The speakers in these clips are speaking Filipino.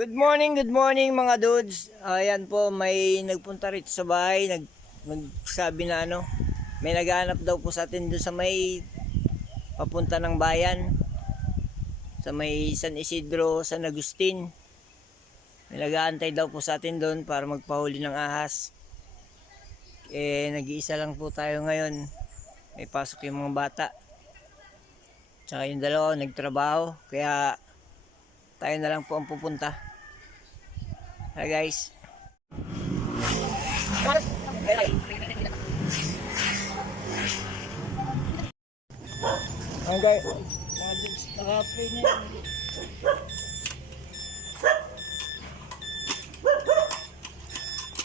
Good morning mga dudes. Ayan po, may nagpunta rito sa bahay, nagsabi na may naghahanap daw po sa atin doon sa may papunta ng bayan. Sa may San Isidro, San Agustin. May nag-aantay daw po sa atin doon para magpahuli ng ahas. Nag-iisa lang po tayo ngayon. May pasok yung mga bata. Tsaka yung dalawa nagtrabaho, kaya tayo na lang po ang pupunta. Hi guys. Hanggang mga dudes, naka-play na yun.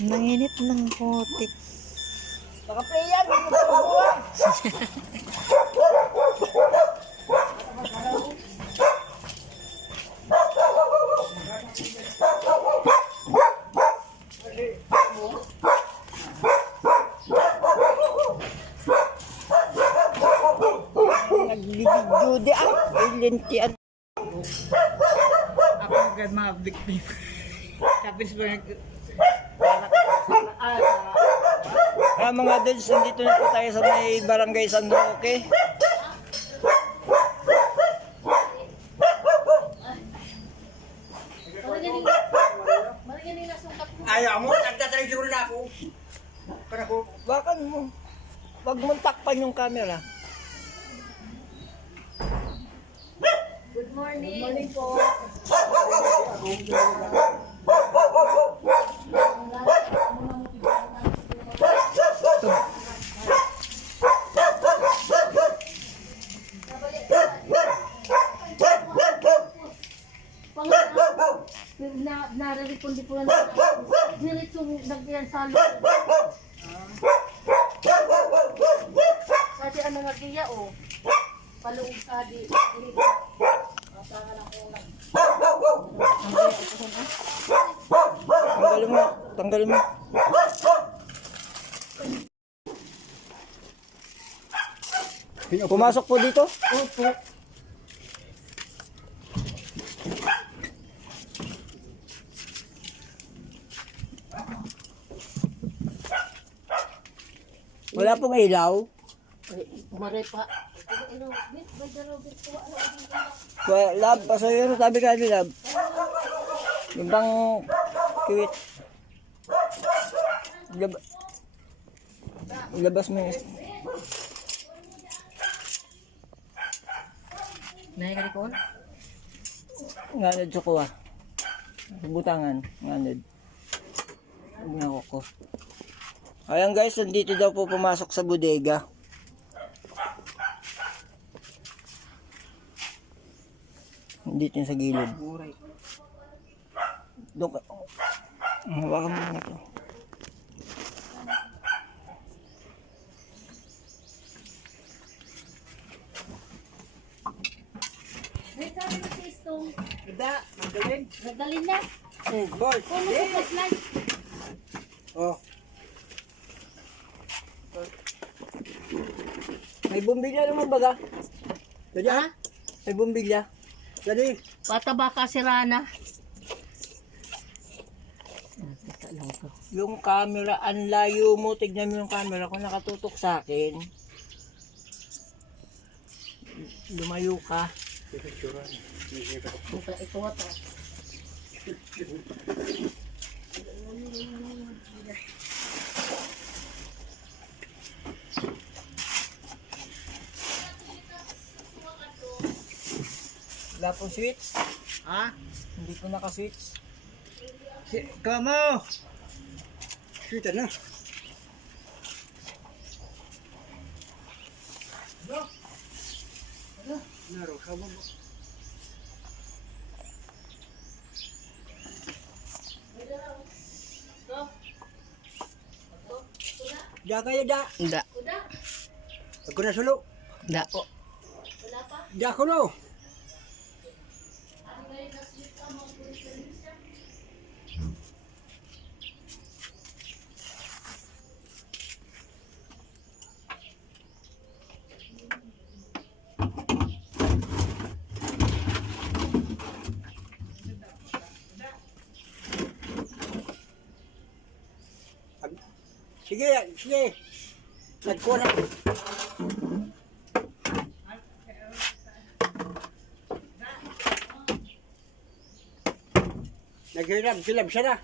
Nanginit ng putik. Naka-play yan! Nagbibidyo di ang ilentian. Ako agad mga victim. Tapos ba Mga dudes, nandito na po tayo sa may barangay San Roque. Ayaw mo, nagtatry siguro na ako. Bakit mo? Wag mong takpan yung camera. Good morning. Good morning po. Nararipon di po na diretsong nagyan sa loob. Kasi ano nga diya o paluog sa di. Tanggalin mo. Tanggalin mo. Pumasok po dito? Opo. Wala pong ilaw. Maray pa. Lab, paso yun. Tabi ka ni Lab. Yung bang kiwit. Labas mo yung... Nahigali ko? Nganad sa kuha. Butangan. Nganad. Huwag na ko. Ayan guys, nandito daw po pumasok sa bodega. Dito yung sa gilid. Doon ka. Hawakan mo na ito. May sabi na si Istong. Magdalin. Nagdalin na. Boy. Kung ano sa slide. Oh. May bumbilya naman baga. Jadi Ha? May bumbilya. Jadi. Pataba ka si Rana. Yung camera, ang layo mo. Tignan mo yung camera kung nakatutok sa akin. Lumayo ka. Ito ito. Wala pong switch. Ha? Hindi po naka-switch. Kamu. Kita na. Naro, kamu. Da kaya da. Da. Ako na sulo. Da. Da ko no. Sige, sige. Nagkuha na. Naghirap-hilap siya na.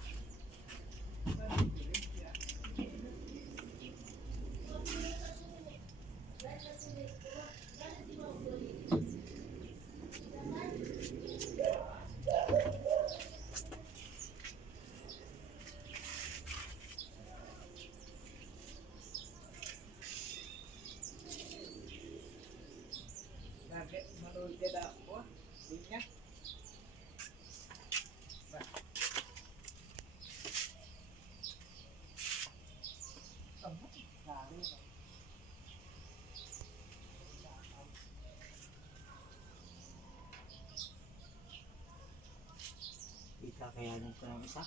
Kakayanin ko ng isa.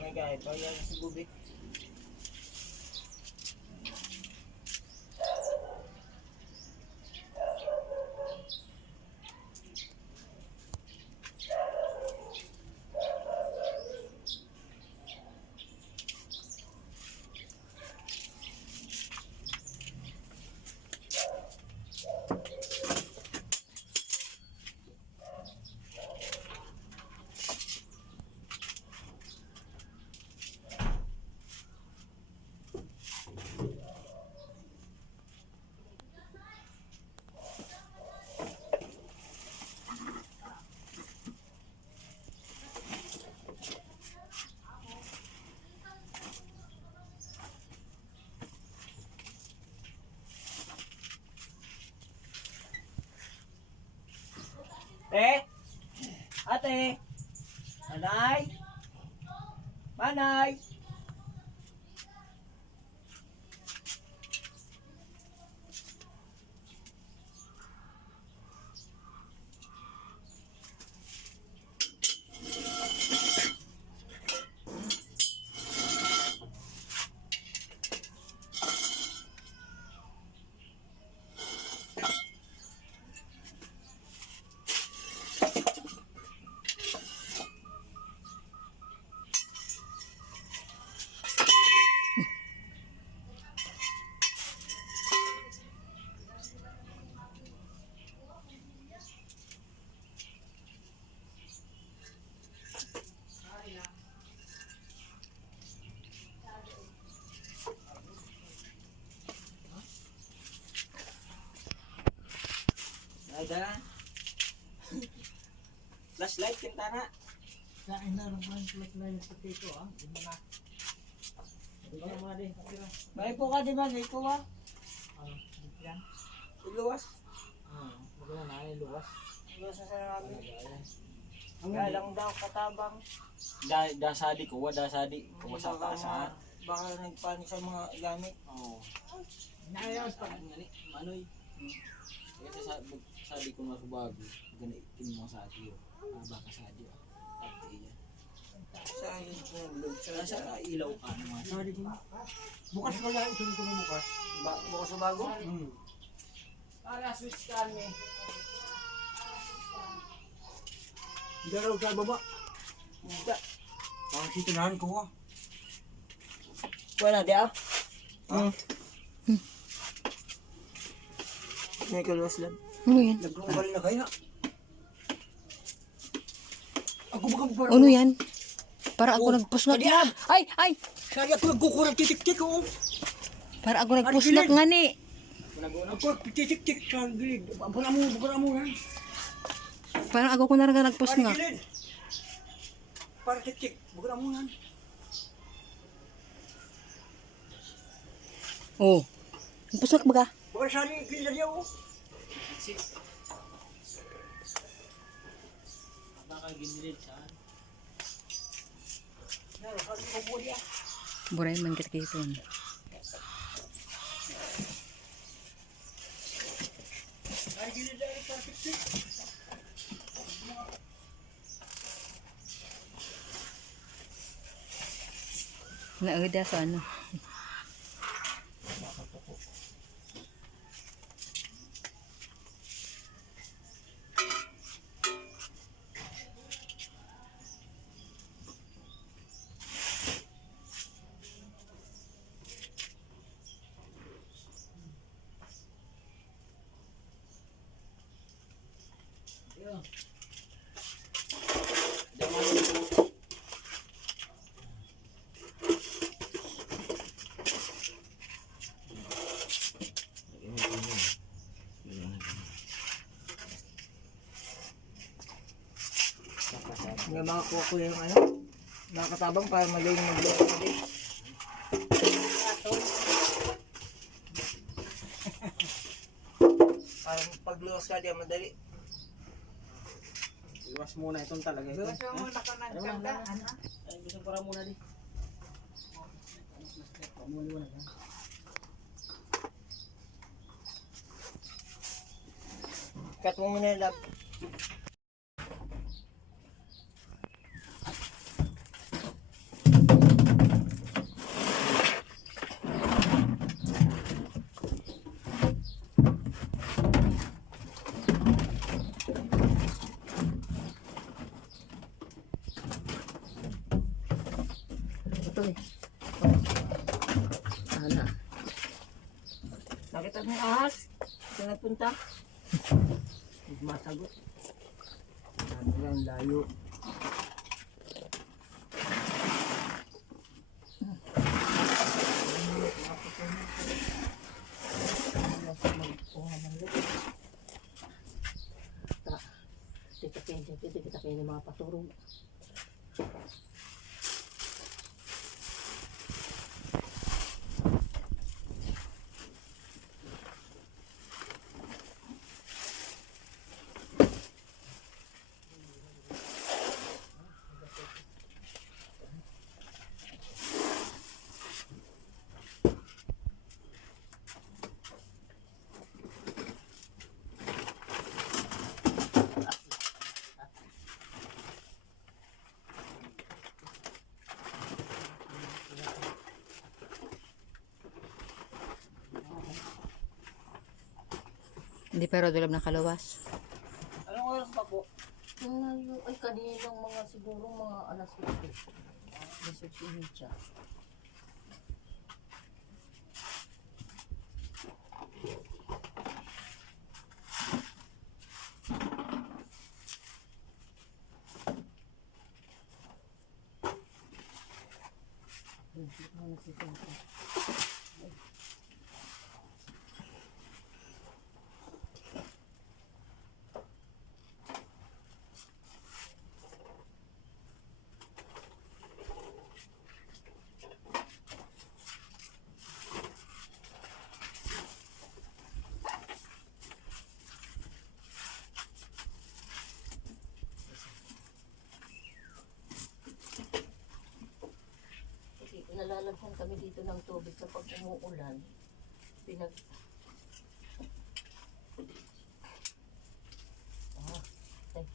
May gaya pa yan si Bubik. Ate! Manay! Manay! Ada. Flashlight kentana. Kain na naman flat na yung potato ah. Hindi na. Hindi na mga din. May po ka di ba? May po ka? Yan. Iluwas. Maganda na yung luwas. Iluwas na sa namin. Galang daw katabang. Dasadi ko, dasadi ko sa taas. Baka nagpanik sa mga gamit. Oo. Nayos pa. Manoy. Kasi sabi ko nga bago, ganitin mo sa atiyo. Baka sa atiyo. Pati yan. Sa yung Sa ilaw ka naman. Sorry ko. Bukas ko lang. Ito ko na bukas. bukas sa bago? Para switch kami. Hindi raw sa baba. Hindi. Ang sitinahan ko ha. Wala di ah. May kaluwas lang. Ano yan? Nagkakabal na kaya. Ako baka para. Ano yan? Para ako nagpusnak na. Ay, ay! Sari ako nagkukurang titik-tik oh. Para ako nagpusnak nga ni. Ako titik-tik sa gilid. Bukura mo yan. Parang ako ko na rin Para nagpusnak. gilid. Para tik-tik. Bukura mo yan. Oh. Nagpusnak ba ka? Bukura sari gilid niya oh. Baka ginilid saan? Buray man kita-kiton. Sari gilid niya para tik-tik. Nauda sa ano. Ayun. Yung mga kuko yung ano, mga katabang para magaling magloko ulit. Para pagluwas ka diyan madali. Iwas muna itong talaga. Doon siya muna ka ng kanda. Ay, gusto ko muna di. Pamuliwan na. Cut mo muna yung lap. Ito eh. Sana. Nakita mo yung ahas? Saan nagpunta? Hindi masagot. Sabi lang, layo. Kita kayo ng mga paturong. Hindi pero dulab ng kalawas. Anong oras pa po? Ay, kaninang mga siguro mga alas 8. Alas 8:30. Nalalagyan kami dito ng tubig kapag umuulan. Thank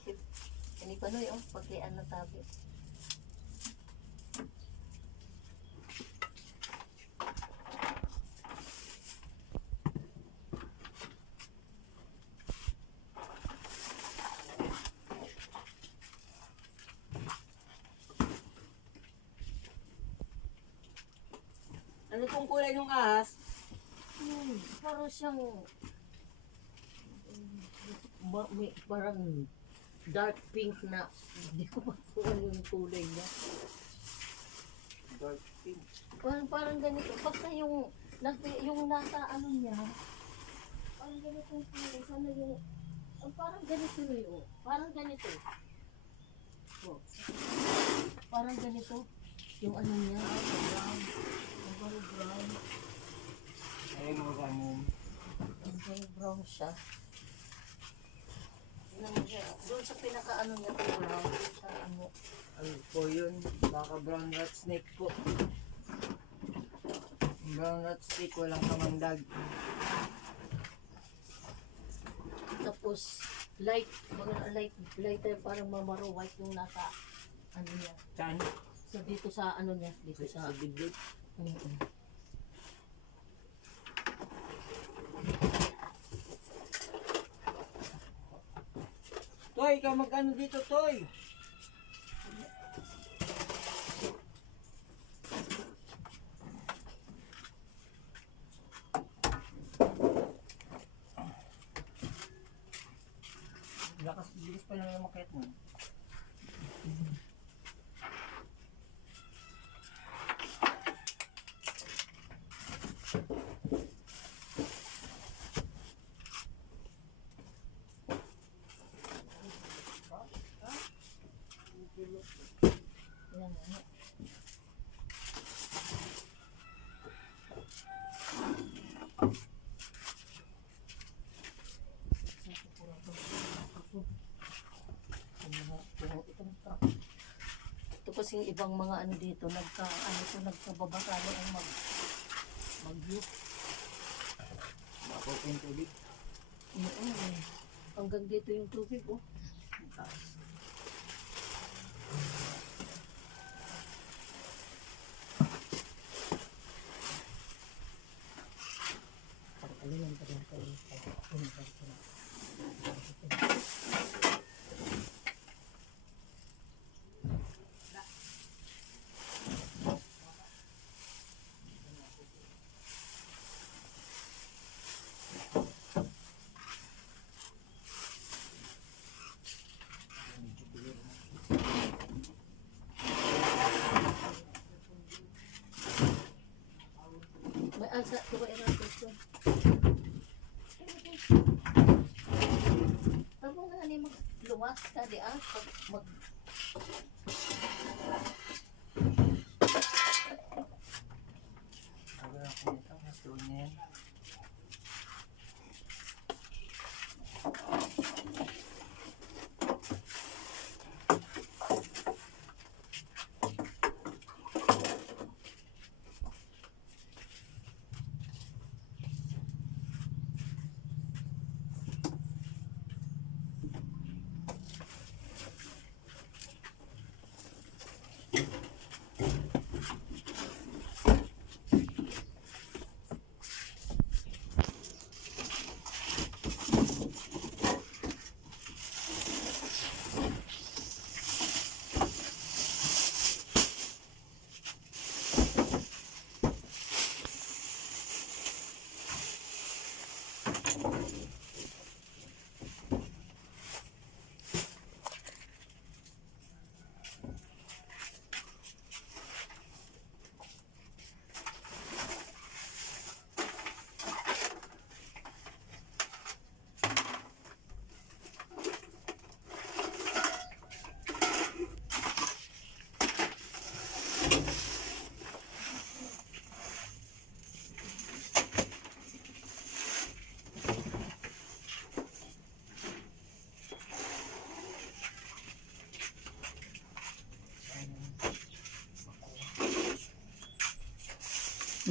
you. Ini pa no yung pagkian na tabi. Ano pong kulay ng ahas? Parang siyang parang dark pink na hindi ko makuha yung kulay niya. Dark pink. Parang ganito. Basta yung nasa ano niya. Parang ganito yung kulay. Sana yung parang ganito yun. Parang ganito. Oh. Parang ganito. Yung ano niya. Brown. Parang brown. Ayun mo ganun. Parang brown siya. Doon sa pinaka-ano niya po brown. Sa ano. Ano po yun? Baka brown rat snake po. Brown rat snake, walang kamandag. Tapos lighter parang mamaro white yung nasa ano niya. Saan? So dito sa ano niya, dito sa bibig. mm. Toy, ikaw mag-ano dito, Toy? Lakas, bilis pa lang umakyat mo. Ayan, ano. Ito kasing ibang mga ano dito, nagkababakalo ang mag-view. Ako yung tubig. Hanggang dito yung tubig, oh. Ang taas. Ano lang ba yung kayo? May alsa, diba natin ito? Tama nga ni magluwas ka di pag Sabi ako nito, gusto niya yan.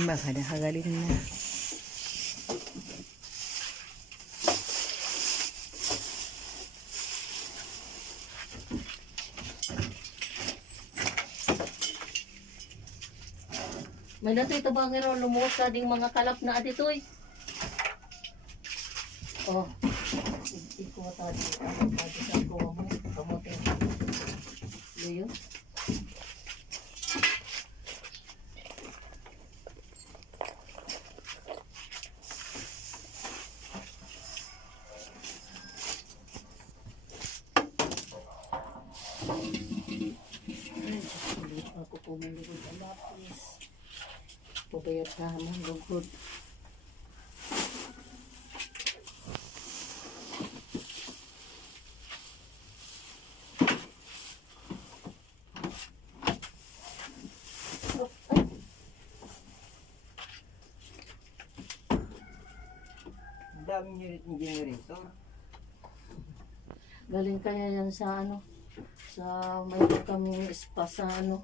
baka nakagaling na. May nato ito ba nga lumuwas sa ding mga kalap na aditoy? Oh. Iko tadi sa ko mo kamote. Luyo. Ako po may lugod ang lapis. Pabayat na naman lugod. Ang daming unit ng generator. Galing kaya yan sa ano? Sa mayroon kaming spa sa ano?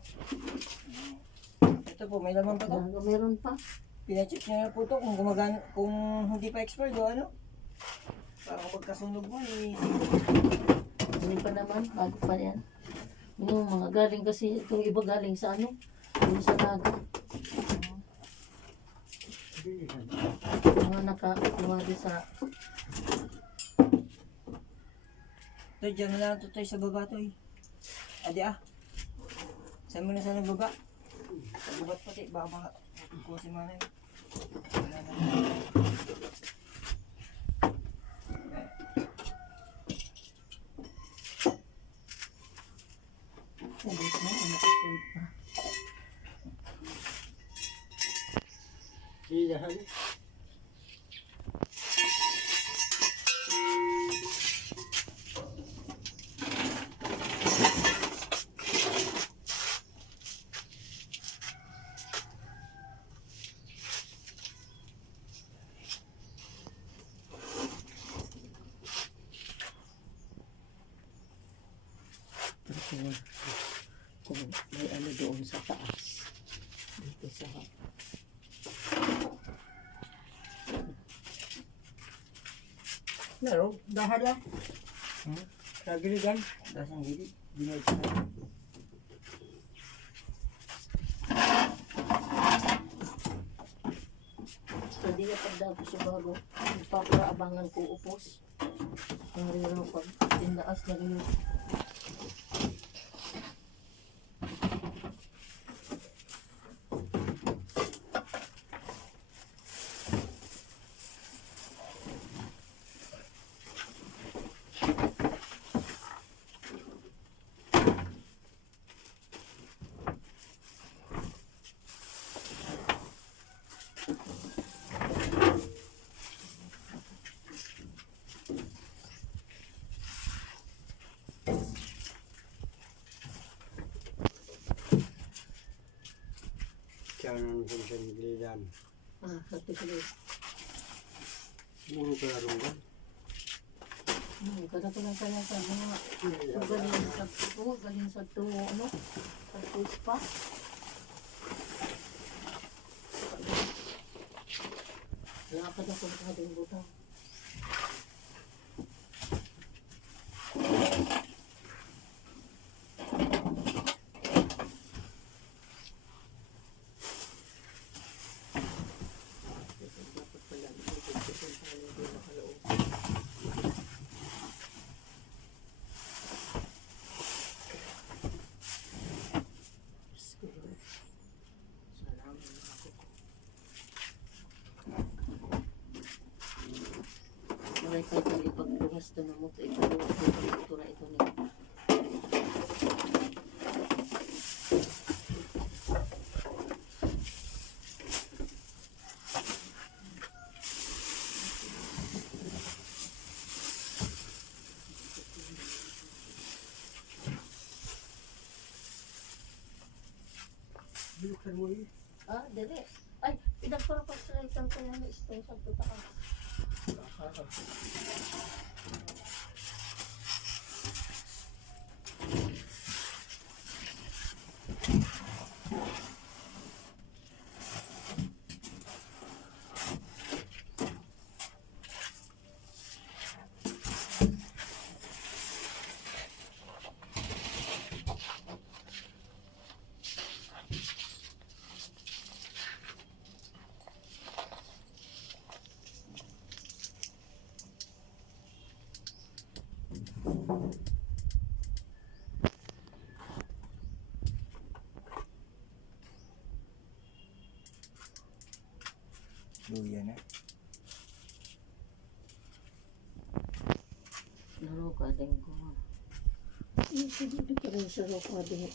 Ito po, may laman pa to. Meron pa. Pinacheck niya na po to kung gumagana, kung hindi pa expired o ano. Para kung magkasunog mo, Hindi pa naman, bago pa yan. Yung mga galing kasi, itong iba galing sa ano, yung sa Naga. Mga nakakuwari sa, Ito, dyan na lang ito tayo sa baba to eh. Adi ah. Saan mo na sana baba? Sa gubat pati, baka makakuha si manay. Wala na. salit na, nakasave pa. Silahan. Kung may ano doon sa taas. Dito sa Laro, dahala. Hmm? Sa giligan. Dasang gili. Dinay sa kanya. Hindi na pagdapos sa bago. Papaabangan ko upos. Ang riro pag tindaas na rin yung Tiyanan ko sa giligan. sa tuloy. Muro ka laro ba? Kada ko lang kaya sa mga galing sa tuwa, galing sa tuwa, ano, sa puspa. Lakad ako sa ating butang. Maray ka ito ipagluwas doon mo ito ito na ito niya. Bulukan mo yun. Dali. Ay, pinagpapasalitan ko yung special to taas. Luya na. Laro ka din ko. Sige, dito rin sa laro din.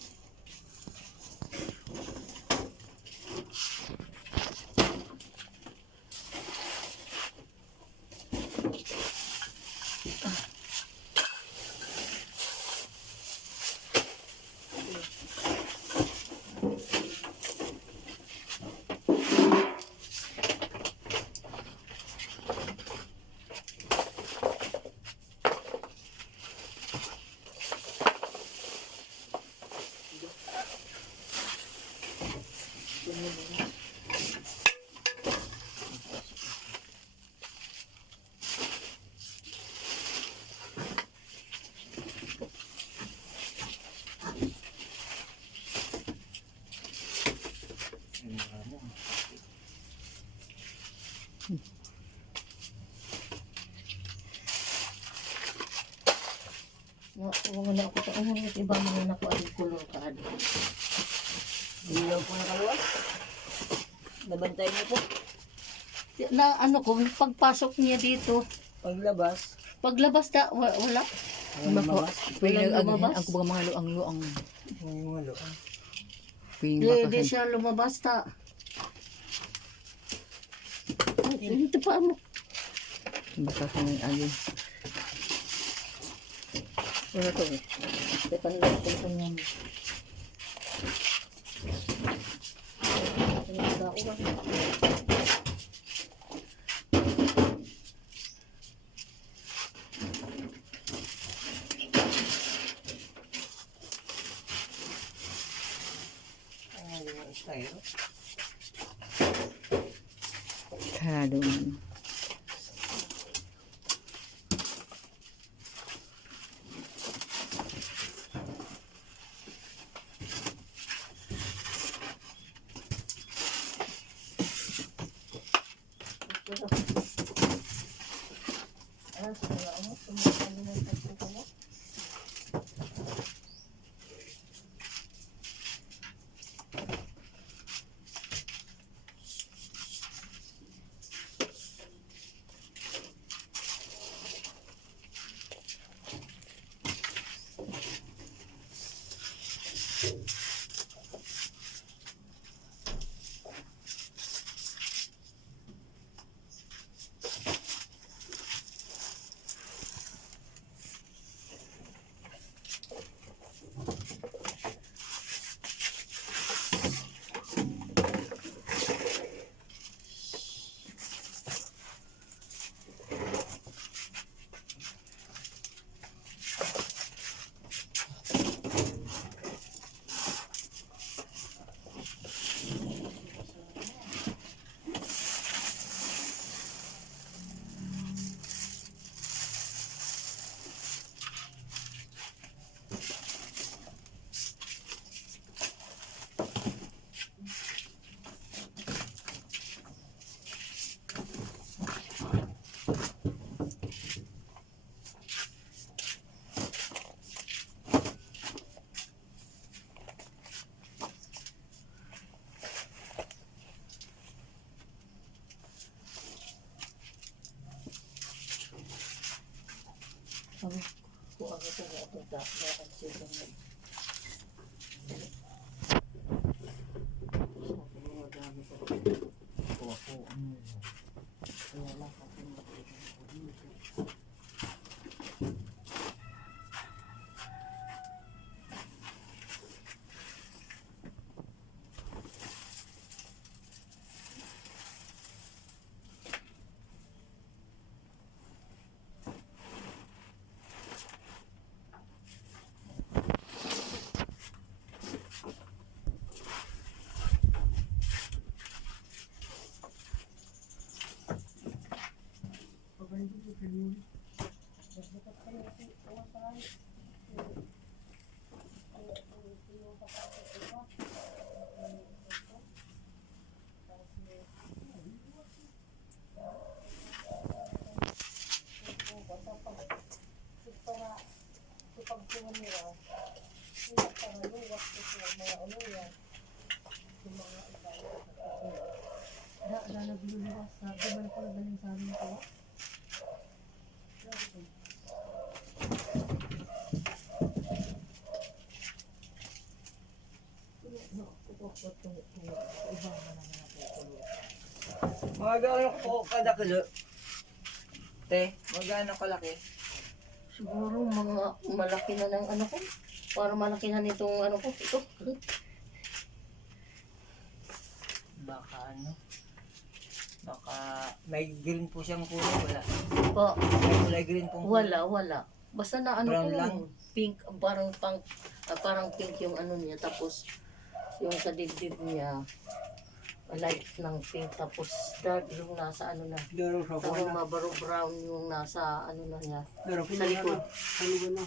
Mga na ako sa umang iba mga na ako ang kulor ka adi. Hindi lang po nakaluwas. Nabantay niyo po. Na ano ko, pagpasok niya dito, Paglabas. paglabas da, wala. Lumabas. Walang lumabas. Ang kumbaga mga luang-luang. May mga loan. Di siya lumabas ta. Ay, ito pa mo. Baka sa mga alin. Wala to eh. Teka nila ito sa niyan. Ay, yung styro. Karado man. Mga gaano po kada kilo? Te, mga gaano kalaki? Siguro mga malaki na ng ano ko. Para malaki na nitong ano ko. Ito. Baka ano? Baka may green po siyang kulay, wala. Pa, May kulay green pong wala. Basta na ano Brown ko lang? pink, parang pink yung ano niya. Tapos yung sa dibdib niya, light ng pink. Tapos dark yung nasa ano na. Daro sa Tapos kuwan na. mabaro brown yung nasa ano na niya. Daro Sa likod. Ano ba na?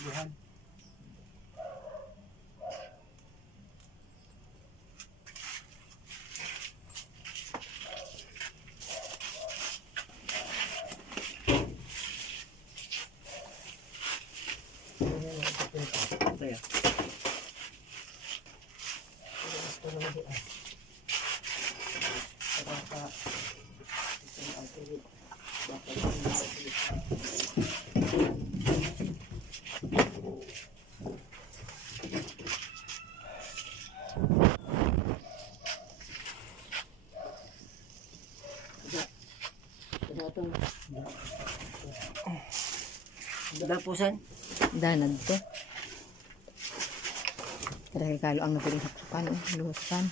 Buhan. Dapusan. Danad to. Tara kay kalo ang napiling haksukan. Luhusan.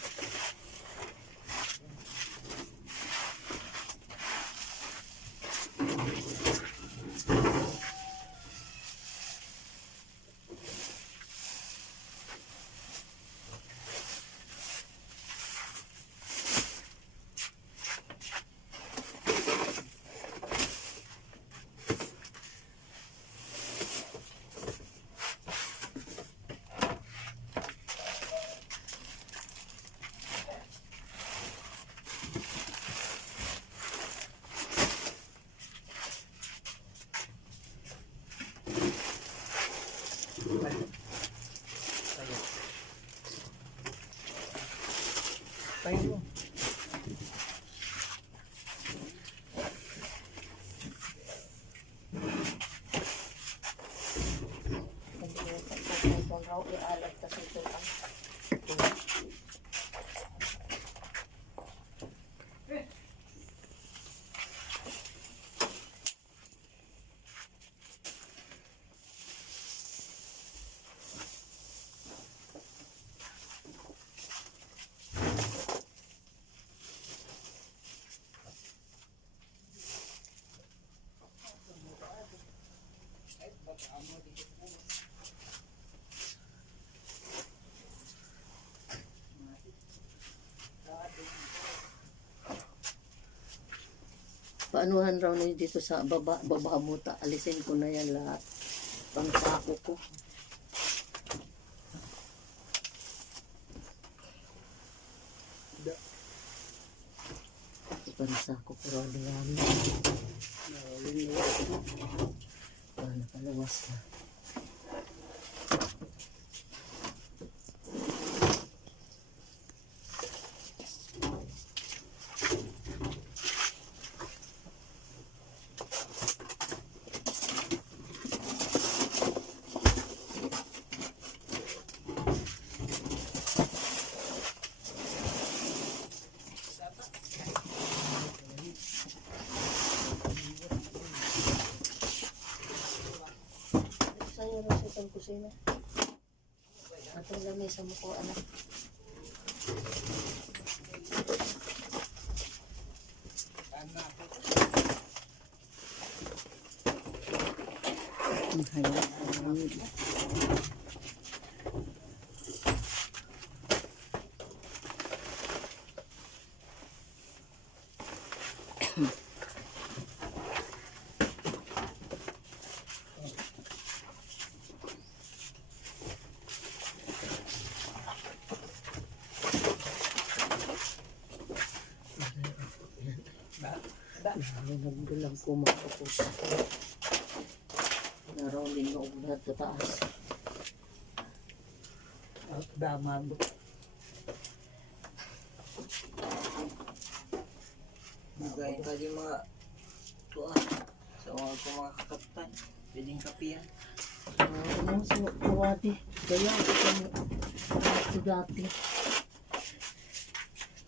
Tayo mo. Kung raw ialag ta sa ito ang paanuhan raw na dito sa baba mo ta. Alisin ko na yan lahat. Pangsako ko. Pangsako ko raw diyan. Nakalawas na. Sa'yo rin sa itong kusina. Atong lamesa mo ko, anak. Nagdalag ko makapos. Naroon din ko lahat sa taas. Damag. Bigay pa yung mga tuwa sa mga kakaptan. Pwedeng kapiyan. Ano sa kawati? Kaya ito dati.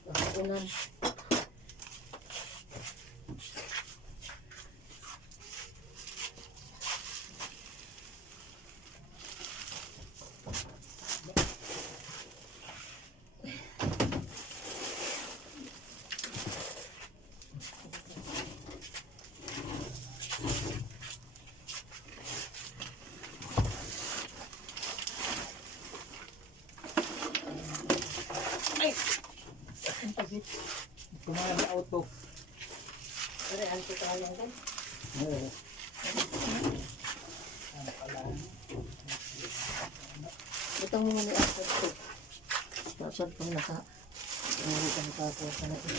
Pagkunan. Kumain na auto. Pero ang tutayang kan. Butang mo muna yung ako. Tapos pang naka. Hindi ka nakakuha ka na ito.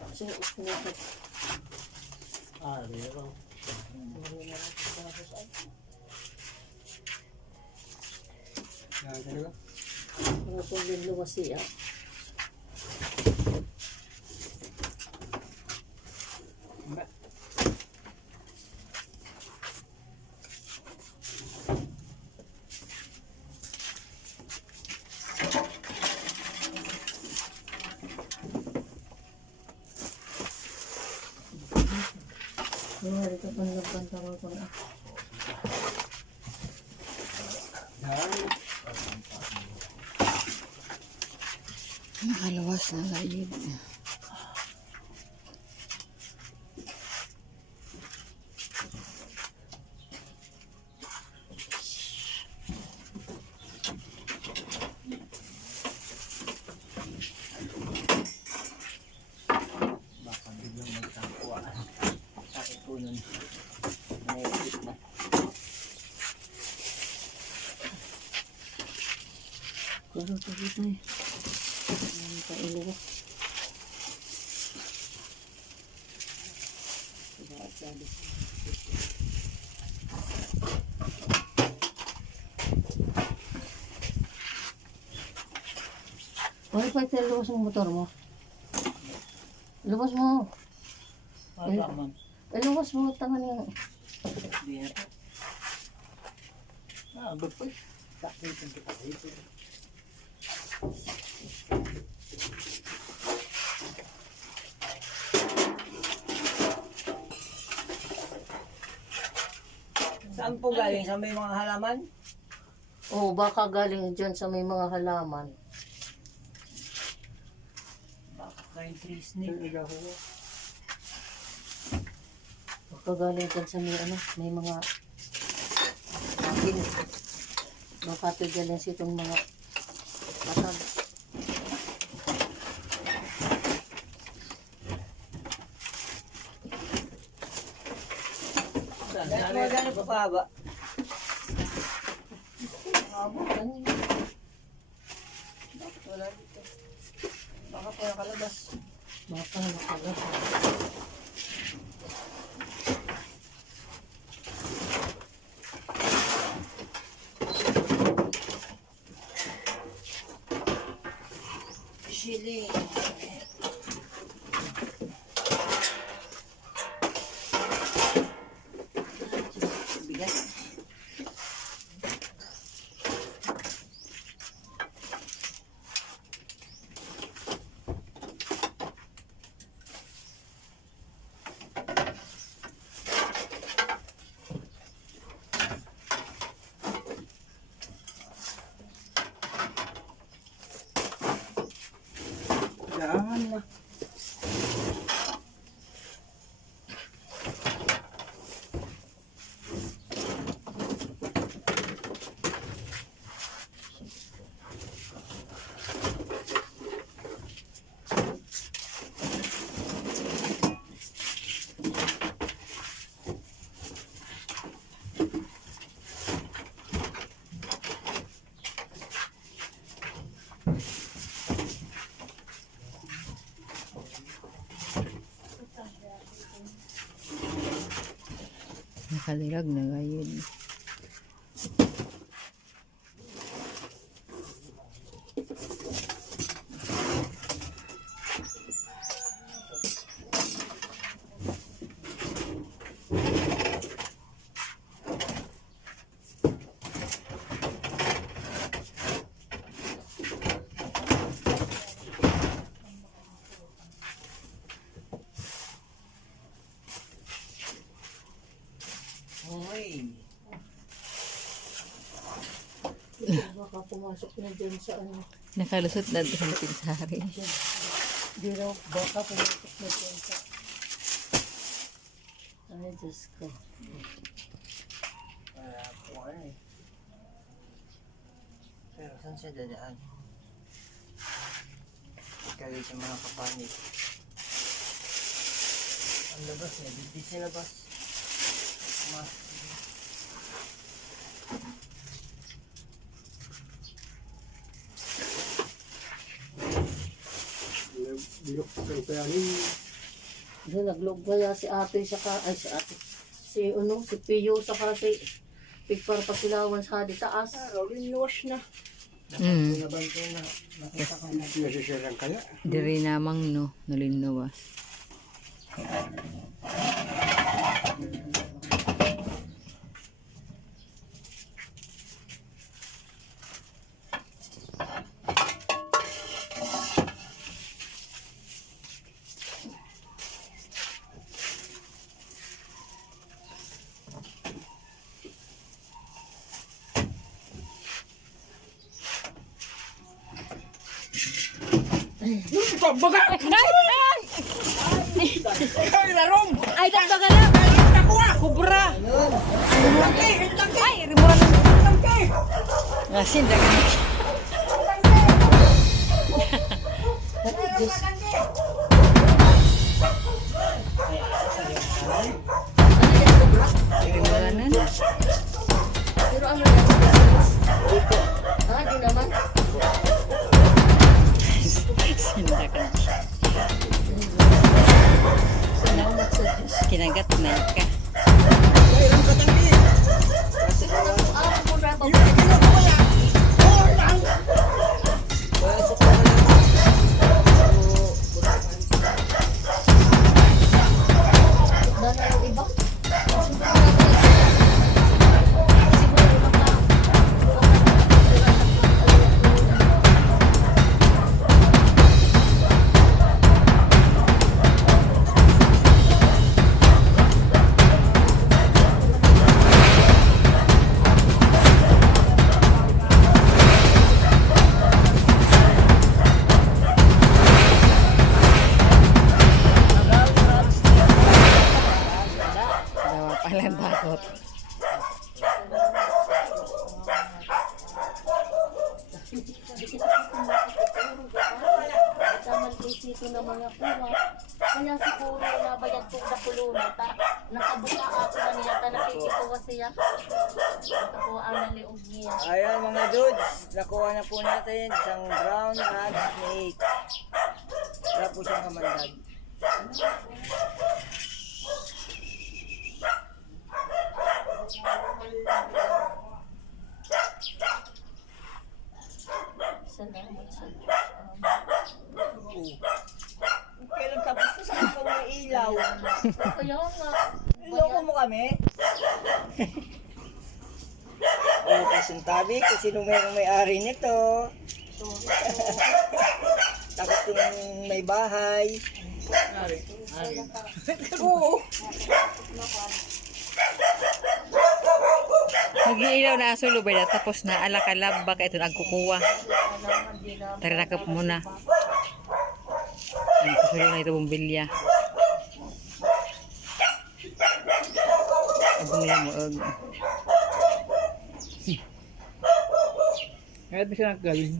Kasi gusto na ito. Dito. Yan, talaga. Mga pong luwas siya. Mga rito pang nagpantarong ko na. Nakaluwas na gayud. Baka biglang magkakuha. Sakit po nun. Naipit na. Kuro ko dito eh. Ang pailo. Wala pa ito lumos mo motor mo. Lumos mo. Malaman. Lumos mo tangan yung... Hindi na po. Abot po. Sakit ang kita dito. Saan po galing? Sa may mga halaman? Oh, baka galing dyan sa may mga halaman. Baka kayo tree snake. Baka galing dyan sa may ano, may mga akin. Baka ito galing sa itong mga patag. Gano'n po kahaba? Ganun. Wala dito. Baka po nakalabas. Baka nakagat. Chili. Bigat. Yan na. Nakalilag na gayud. Uy. Baka pumasok na dyan sa ano. Nakalusot na doon sa pinsari. Di raw, baka pumasok na dyan sa... Ay, Diyos ko. Wala po ano eh. Pero saan siya dadaan? Kaya sa mga kapanik. Ang labas niya, dito sa labas. Bilok kang kayanin. Doon, naglugaya si ate, saka, ay si ate. Si, ano, si Pio, saka si Pigpar Pasilawan sa di taas. Linuwas na. Nabantay na. Nakita ko na. Nasisirang kaya. Diri namang no, nalinawas. ito, baga! Ay, larong! Ay, tagba ka lang! Ako ah! Kubra! Tangke! Tangke! Ay, rimuran lang! Tangke! Asin, dagan. Rimuran na. Pero ano yan? Di naman. Sindakan. Salamat sa Diyos. Kinagat na ka. Mayroon ka tangke! Ako po na ba? Dahil ang iba. Dawa palang takot. Taman dito ng mga kuha. Kaya siguro nabayad kong napuluna. Nakabuka ako na niya. Nakikikuha siya. Nakakuha ang naliog niya. Ayan mga dudes, nakuha na po natin isang brown rat snake. Wala po siyang kamandag. Salamat sa Diyos. Kailan tapos na sa ikaw ng ilaw? Kaya nga. Loko mo kami? Oh, kasintabi kung sino may-ari nito. Takot yung may bahay. Oo. Mag-iilaw na aso lubay na tapos na alakalab baka ito nagkukuha. Tara nakap muna. Ang kusulo na ito bumbilya. Abang niya mo. Kaya ba siya naggaling?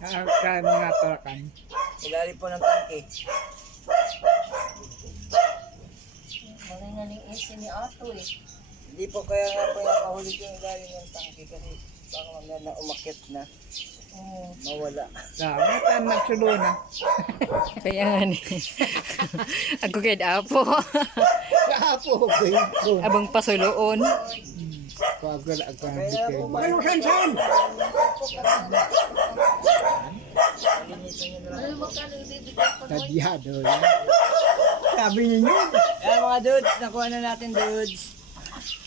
Kaya mga talakan. Ilalim po ng tangke. Malay na ning isi ni Ato eh. Hindi po kaya nga po nakahuli ko yung ilalim ng tangke kasi baka mamaya na umakyat na. Mawala. Dami tayo nagsulo na. Kaya nga ni. Ako kay Apo. Kapo, okay. Abang pasuloon. Pagkala ako ng Kaya po bitin. Ano san? Ano magkano yung bibigyan ko? Tadyado yan. Sabi ninyo. Ayan mga dudes, nakuha na natin dudes.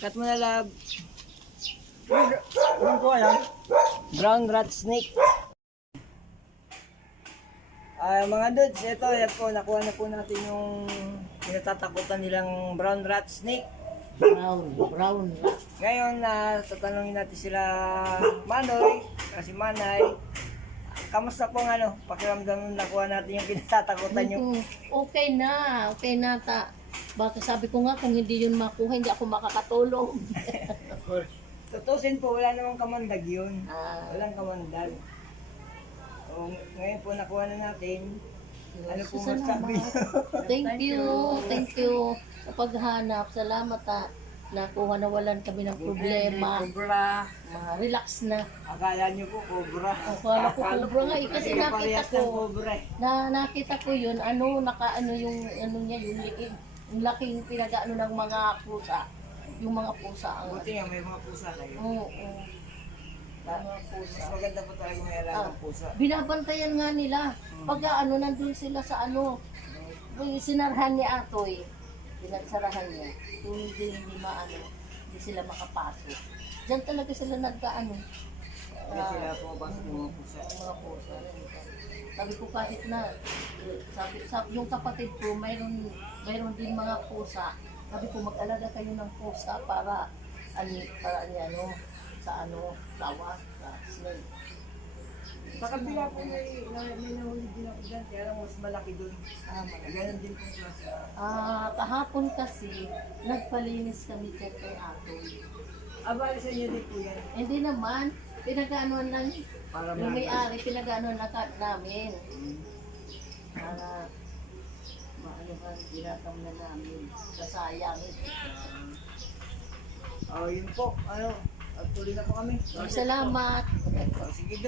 Cut mo na lab. Ano ko yan? Brown rat snake. Mga dudes, ito yan po, nakuha na po natin yung pinatatakutan nilang brown rat snake. Brown. Ngayon, tatanungin natin sila Manoy, kasi Manay. Kamusta pong pakiramdam nung nakuha natin yung pinatatakutan nyo? Okay na ta. Baka sabi ko nga kung hindi yun makuha, hindi ako makakatulong. Tutusin po, wala namang kamandag yun. Ah. Walang kamandag. So, ngayon po nakuha na natin. Ano po Salamat. masabi? Thank you sa paghanap. Salamat nakuha na walan kami ng problema. Cobra. Relax na. Akala nyo po, cobra. Akala ko cobra nga kasi nakita Parehas ng ko. cobra eh. Nakita ko yun, yung niya, yung liig. Yung laking pinag-ano ng mga pusa. Yung mga pusa. Buti nga, may mga pusa kayo. Oo. Mga pusa. Mas maganda po talaga may alagang pusa. Binabantayan nga nila. Pag nandun sila sa sinarhan ni Atoy. Pinagsarahan niya. Kung hindi hindi sila makapasok. Diyan talaga sila nagkaano. Kaya sila pumapasok yung mga pusa. Mga pusa. Sabi ko kahit na, yung kapatid ko, mayroon din mga pusa. Sabi ko mag-alaga kayo ng pusa para sa lawas, sa snake. Sa kabila po may nahuli din ako dyan, kaya lang mas malaki dun. Ganun din pong klase. Kahapon kasi, nagpalinis kami dyan kay Ato. Abali sa inyo din po yan. Hindi naman, pinag-anuan lang, Para yung may-ari, pinag-anuan na namin. Para, maano ba, tinatam na namin. Kasayang. Oh, yun po. Tuloy na po kami. Salamat. Sige.